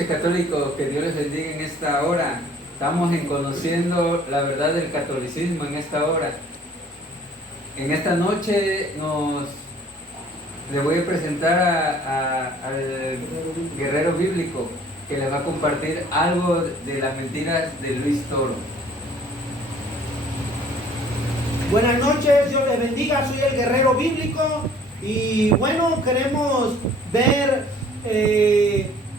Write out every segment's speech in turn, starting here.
noches, católicos, que Dios les bendiga en esta hora. Estamos en conociendo la verdad del catolicismo en esta hora. En esta noche le voy a presentar al guerrero bíblico que les va a compartir algo de las mentiras de Luis Toro. Buenas noches, Dios les bendiga, soy el guerrero bíblico y bueno, queremos ver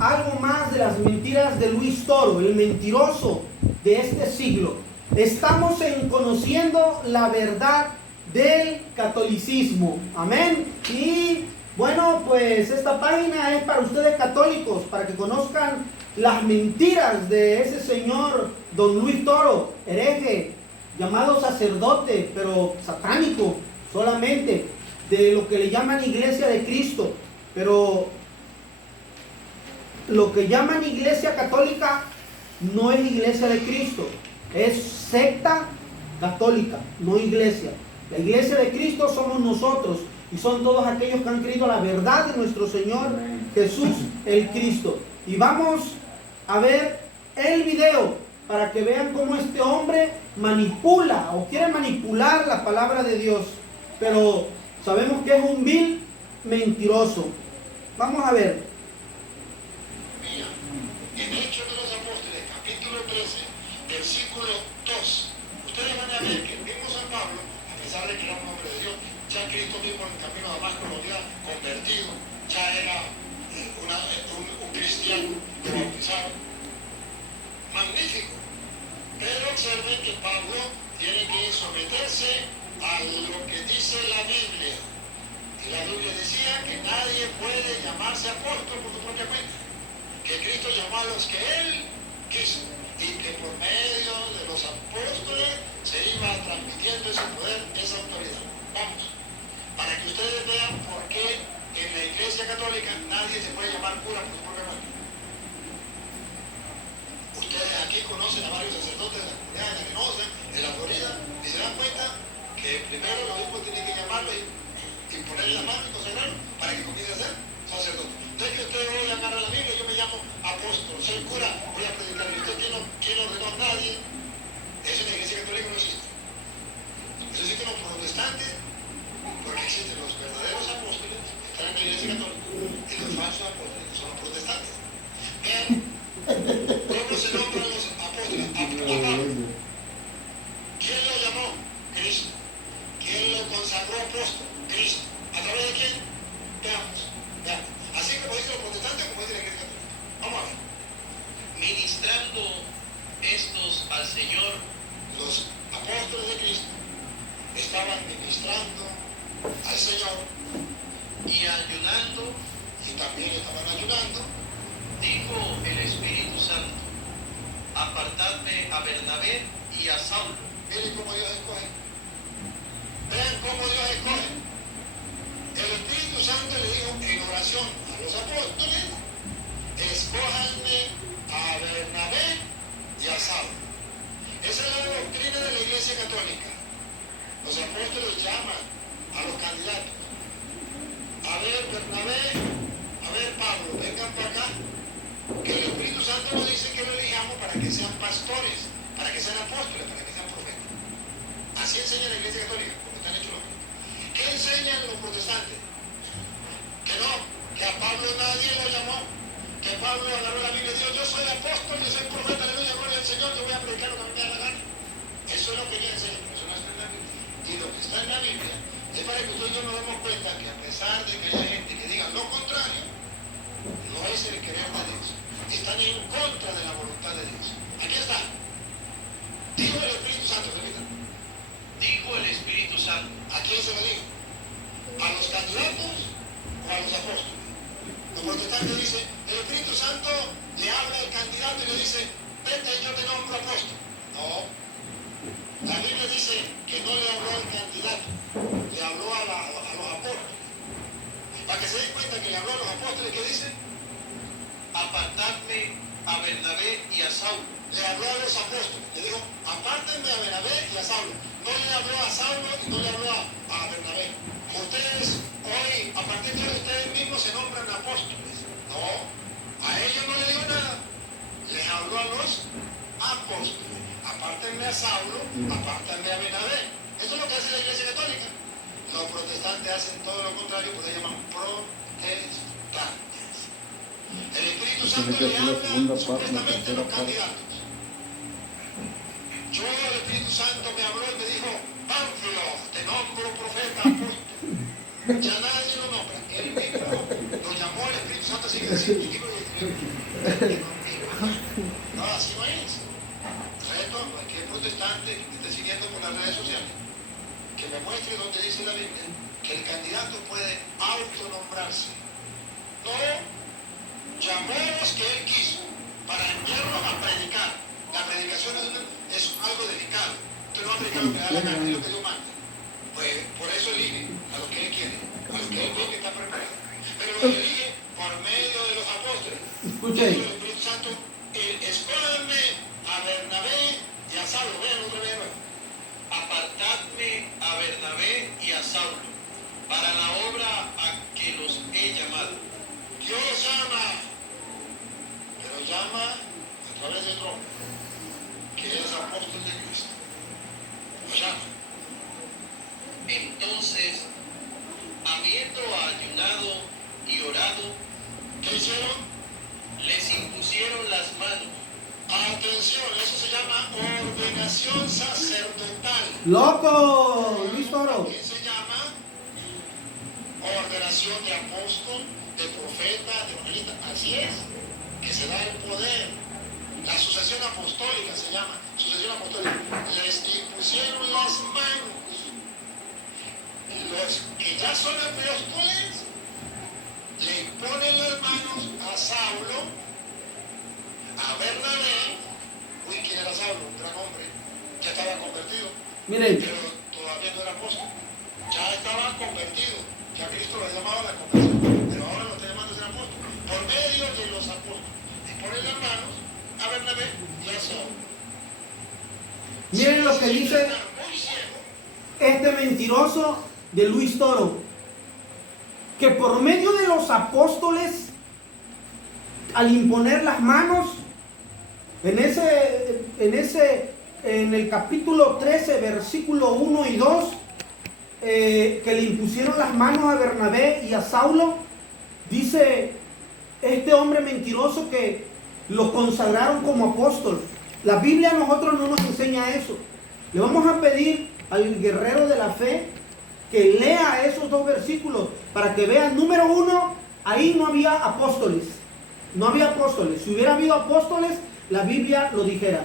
algo más de las mentiras de Luis Toro, el mentiroso de este siglo. Estamos conociendo la verdad del catolicismo, amén. Y bueno, pues esta página es para ustedes católicos, para que conozcan las mentiras de ese señor don Luis Toro, hereje, llamado sacerdote, pero satánico solamente, de lo que le llaman Iglesia de Cristo. Pero lo que llaman Iglesia Católica no es Iglesia de Cristo, es secta católica, no iglesia. La Iglesia de Cristo somos nosotros y son todos aquellos que han creído la verdad de nuestro Señor Jesús el Cristo. Y vamos a ver el video para que vean cómo este hombre manipula o quiere manipular la palabra de Dios, pero sabemos que es un vil mentiroso. Vamos a ver. En Hechos de los Apóstoles, capítulo 13, versículo 2, ustedes van a ver que el mismo San Pablo, a pesar de que era un hombre de Dios, ya Cristo mismo en el camino a Damasco lo había convertido, ya era un cristiano bautizado. Magnífico. Pero observen que Pablo tiene que someterse a lo que dice la Biblia. Y la Biblia decía que nadie puede llamarse apóstol por su propia cuenta. Que Cristo llamó a los que Él quiso. Y que por medio de los apóstoles se iba transmitiendo ese poder, esa autoridad. Vamos. Para que ustedes vean por qué en la Iglesia Católica nadie se puede llamar cura por su propia cuenta. Ustedes aquí conocen a varios sacerdotes de la comunidad de Arenosa, de la Florida, y se dan cuenta que primero el obispo tiene que llamarlo y ponerle la mano y consagrarlo para que comience a ser sacerdote. Entonces que ustedes hoy agarran la Biblia, yo me llamo apóstol, soy cura, voy a predicar. ¿Y usted quién ordenó a nadie? Eso en la Iglesia Católica no existe. Eso existe en los protestantes, porque existen los verdaderos apóstoles, que están en la Iglesia Católica, y los falsos apóstoles, que son los protestantes. Vean cómo se nombran los apóstoles. A Pablo. ¿Quién lo llamó? Cristo. ¿Quién lo consagró apóstol? Cristo. ¿A través de quién? Veamos. Así como dice los protestantes, como dice la Iglesia Católica. Vamos a ver. Ministrando estos al Señor, los apóstoles de Cristo estaban ministrando al Señor y ayunando, y también estaban ayunando. dijo el Espíritu Santo: apartadme a Bernabé y a Saulo. Miren cómo Dios escoge. Vean cómo Dios escoge. El Espíritu Santo le dijo en oración a los apóstoles: escójanme a Bernabé y a Saulo. Esa es la doctrina de la Iglesia Católica. Los apóstoles llaman a los candidatos. A ver, Bernabé, a ver, Pablo, vengan para acá. Que el Espíritu Santo nos dice que lo elijamos para que sean pastores, para que sean apóstoles, para que sean profetas. Así enseña la Iglesia Católica, como están hechos los. ¿Qué enseñan los protestantes? Que no, que a Pablo nadie lo llamó, que Pablo agarró la Biblia y dijo: yo soy apóstol, yo soy profeta, aleluya, gloria al Señor, yo voy a predicar lo que me da la gana. Eso es lo que ellos enseñan, pero eso no está en la Biblia. Y lo que está en la Biblia es para que ustedes y yo nos demos cuenta que a pesar de que haya gente que diga lo contrario, no es el querer de Dios. Están en contra de la voluntad de Dios. Aquí está. Dijo el Espíritu Santo, repita. Dijo el Espíritu Santo. ¿A quién se lo dijo? ¿A los candidatos o a los apóstoles? Los protestantes dicen, el Espíritu Santo le habla al candidato y le dice: vete, yo te nombro apóstol. No. La Biblia dice que no le habló al candidato, le habló a los apóstoles. Para que se den cuenta que le habló a los apóstoles, ¿qué dice? Apartadme a Bernabé y a Saulo. Le habló a los apóstoles, le dijo: apártenme a Bernabé y a Saulo. No le habló a Saulo y no le habló a Bernabé. Ustedes hoy, a partir de hoy, ustedes mismos se nombran apóstoles. No, a ellos no le dijo nada. apóstoles. Apártenme a Saulo, apártenme a Bernabé. Esto es lo que hace la Iglesia Católica. Los protestantes hacen todo lo contrario, porque se llaman protestantes. El Espíritu Santo le habla supuestamente a los candidatos. Yo, el Espíritu Santo me habló y me dijo: Pánfilo, te nombro profeta, apóstol. Ya nadie lo nombra. Él mismo lo llamó el Espíritu Santo, así que decir, no, así no es. Reto a cualquier protestante que me esté siguiendo por las redes sociales que me muestre donde dice la Biblia que el candidato puede autonombrarse. No llamó a los que él quiso para enviarlos a predicar. La predicación es algo delicado. Usted no va a predicar lo que da la gana, es lo que Dios manda. Pues por eso elige a los que él quiere, a los que él ve que está preparado. Pero los elige por medio de los apóstoles. Escuche. El Espíritu Santo, escójanme a Bernabé y a Saulo. Vean otra vez. Apartadme a Bernabé y a Saulo para la obra a que los he llamado. Dios llama, pero llama a través de otro hombre, que es apóstol de Cristo. Lo llama. Entonces, habiendo ayunado y orado, ¿Qué hicieron? les impusieron las manos. Atención, eso se llama ordenación sacerdotal. ¡Loco! Luis Toro. ¿Qué se llama? Ordenación de apóstol, de profeta, de evangelista. Así es, que se da el poder. La sucesión apostólica se llama, sucesión apostólica. Les impusieron las manos. Los que ya son apóstoles le imponen las manos a Saulo, a Bernabé. Uy, ¿quién era Saulo? Un gran hombre. Ya estaba convertido, Miren, pero todavía no era apóstol. Ya estaba convertido. Ya Cristo lo llamaba a la conversión, pero ahora lo está llamando a ser apóstol. Por medio de los apóstoles. Le ponen las manos a Bernabé y a Saulo. miren lo que dice Está muy ciego. este mentiroso de Luis Toro, que por medio de los apóstoles, al imponer las manos, en el capítulo 13, versículo 1 y 2, que le impusieron las manos a Bernabé y a Saulo, dice este hombre mentiroso que lo consagraron como apóstol. La Biblia a nosotros no nos enseña eso. Le vamos a pedir al guerrero de la fe que lea esos dos versículos para que vean. Número uno, ahí no había apóstoles. No había apóstoles. Si hubiera habido apóstoles, la Biblia lo dijera.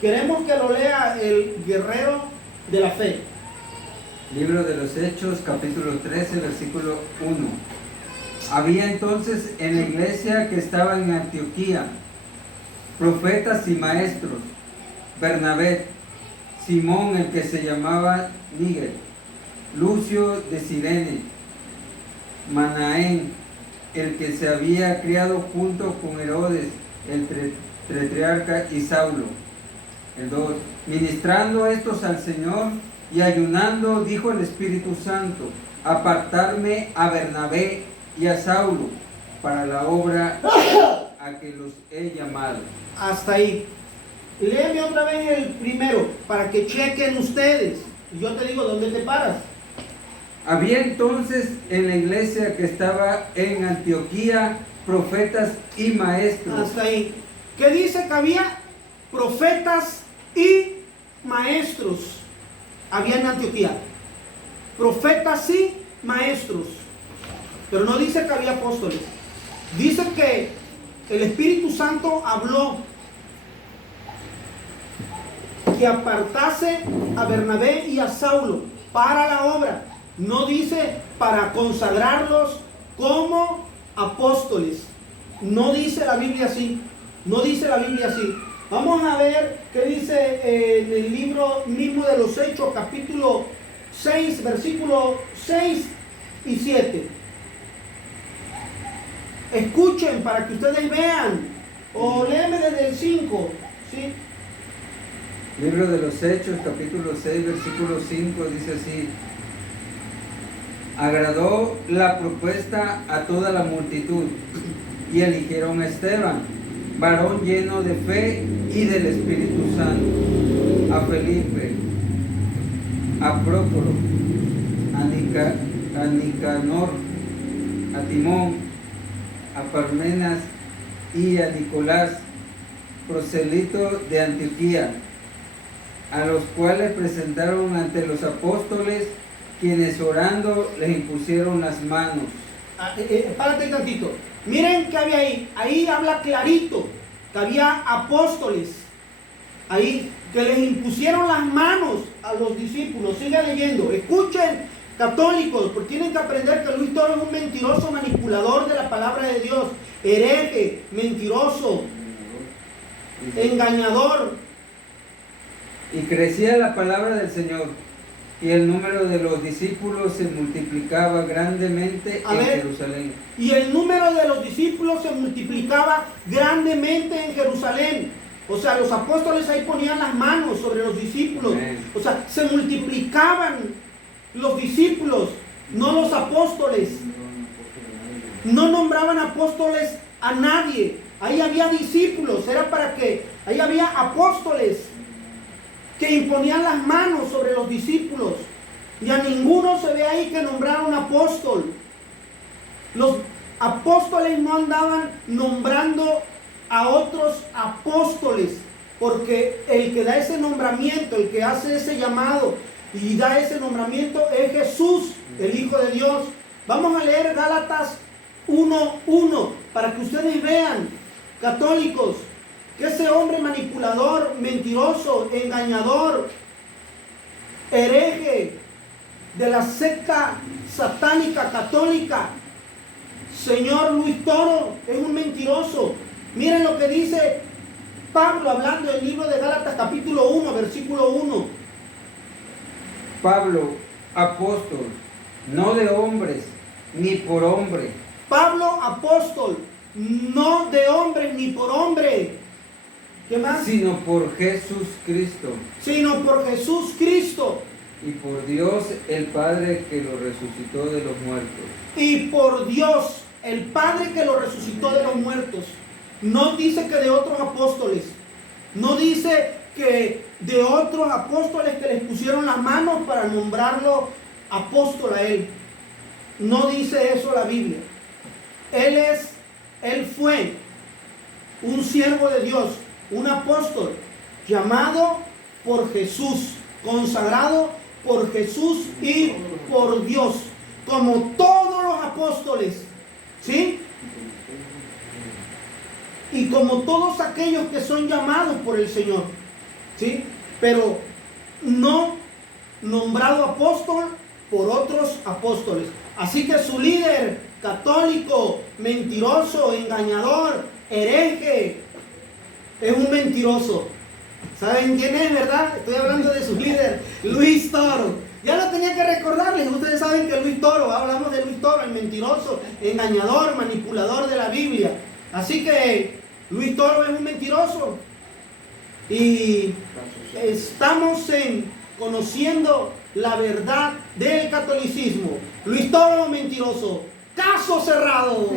Queremos que lo lea el guerrero de la fe. Libro de los Hechos, capítulo 13, versículo 1. Había entonces en la iglesia que estaba en Antioquía profetas y maestros: Bernabé, Simón el que se llamaba Níger, Lucio de Cirene, Manaén, el que se había criado junto con Herodes, el tetrarca, y Saulo. El 2. Ministrando estos al Señor y ayunando, dijo el Espíritu Santo: apartarme a Bernabé y a Saulo para la obra a que los he llamado. Hasta ahí. Léeme otra vez el primero para que chequen ustedes. Y yo te digo, ¿dónde te paras? Había entonces en la iglesia que estaba en Antioquía profetas y maestros. Hasta ahí. ¿Qué dice que había? Profetas y maestros. Había en Antioquía. Profetas y maestros. Pero no dice que había apóstoles. Dice que el Espíritu Santo habló que apartase a Bernabé y a Saulo para la obra. No dice para consagrarlos como apóstoles. No dice la Biblia así. No dice la Biblia así. Vamos a ver qué dice en el libro mismo de los Hechos, capítulo 6, versículos 6 y 7. Escuchen para que ustedes vean. O léeme desde el 5. ¿Sí? Libro de los Hechos, capítulo 6, versículo 5, dice así: agradó la propuesta a toda la multitud y eligieron a Esteban, varón lleno de fe y del Espíritu Santo, a Felipe, a Prócoro, a Nicanor, a Timón, a Parmenas y a Nicolás, prosélito de Antioquía, a los cuales presentaron ante los apóstoles, quienes orando les impusieron las manos. Párate tantito. Miren que había ahí. Ahí habla clarito que había apóstoles. Ahí que les impusieron las manos a los discípulos. Siga leyendo. Escuchen, católicos, porque tienen que aprender que Luis Toro es un mentiroso manipulador de la palabra de Dios. Hereje, mentiroso, engañador. Y crecía la palabra del Señor, y el número de los discípulos se multiplicaba grandemente en Jerusalén. Y el número de los discípulos se multiplicaba grandemente en Jerusalén. O sea, los apóstoles ahí ponían las manos sobre los discípulos. Amén. O sea, se multiplicaban los discípulos, no los apóstoles. No nombraban apóstoles a nadie. Ahí había discípulos, era para que ahí había apóstoles que imponían las manos sobre los discípulos. Y a ninguno se ve ahí que nombraron apóstol. Los apóstoles no andaban nombrando a otros apóstoles, porque el que da ese nombramiento, el que hace ese llamado y da ese nombramiento es Jesús, el Hijo de Dios. Vamos a leer Gálatas 1:1 para que ustedes vean, católicos, que ese hombre manipulador, mentiroso, engañador, hereje de la secta satánica católica, señor Luis Toro, es un mentiroso. Miren lo que dice Pablo hablando del libro de Gálatas capítulo 1, versículo 1. Pablo, apóstol, no de hombres, ni por hombre. Pablo, apóstol, no de hombre ni por hombre. ¿Qué más? Sino por Jesús Cristo. Sino por Jesús Cristo. Y por Dios el Padre que lo resucitó de los muertos. Y por Dios el Padre que lo resucitó de los muertos. No dice que de otros apóstoles. No dice que de otros apóstoles que les pusieron las manos para nombrarlo apóstol a él. No dice eso la Biblia. Él fue un siervo de Dios, un apóstol llamado por Jesús, consagrado por Jesús y por Dios, como todos los apóstoles, ¿sí? Y como todos aquellos que son llamados por el Señor, ¿sí? Pero no nombrado apóstol por otros apóstoles. Así que su líder católico, mentiroso, engañador, hereje, es un mentiroso. ¿Saben quién es, verdad? Estoy hablando de su líder, Luis Toro. Ya lo tenía que recordarles. Ustedes saben que Luis Toro, hablamos de Luis Toro, el mentiroso, engañador, manipulador de la Biblia. Así que Luis Toro es un mentiroso. Y estamos conociendo la verdad del catolicismo. Luis Toro, mentiroso. Caso cerrado.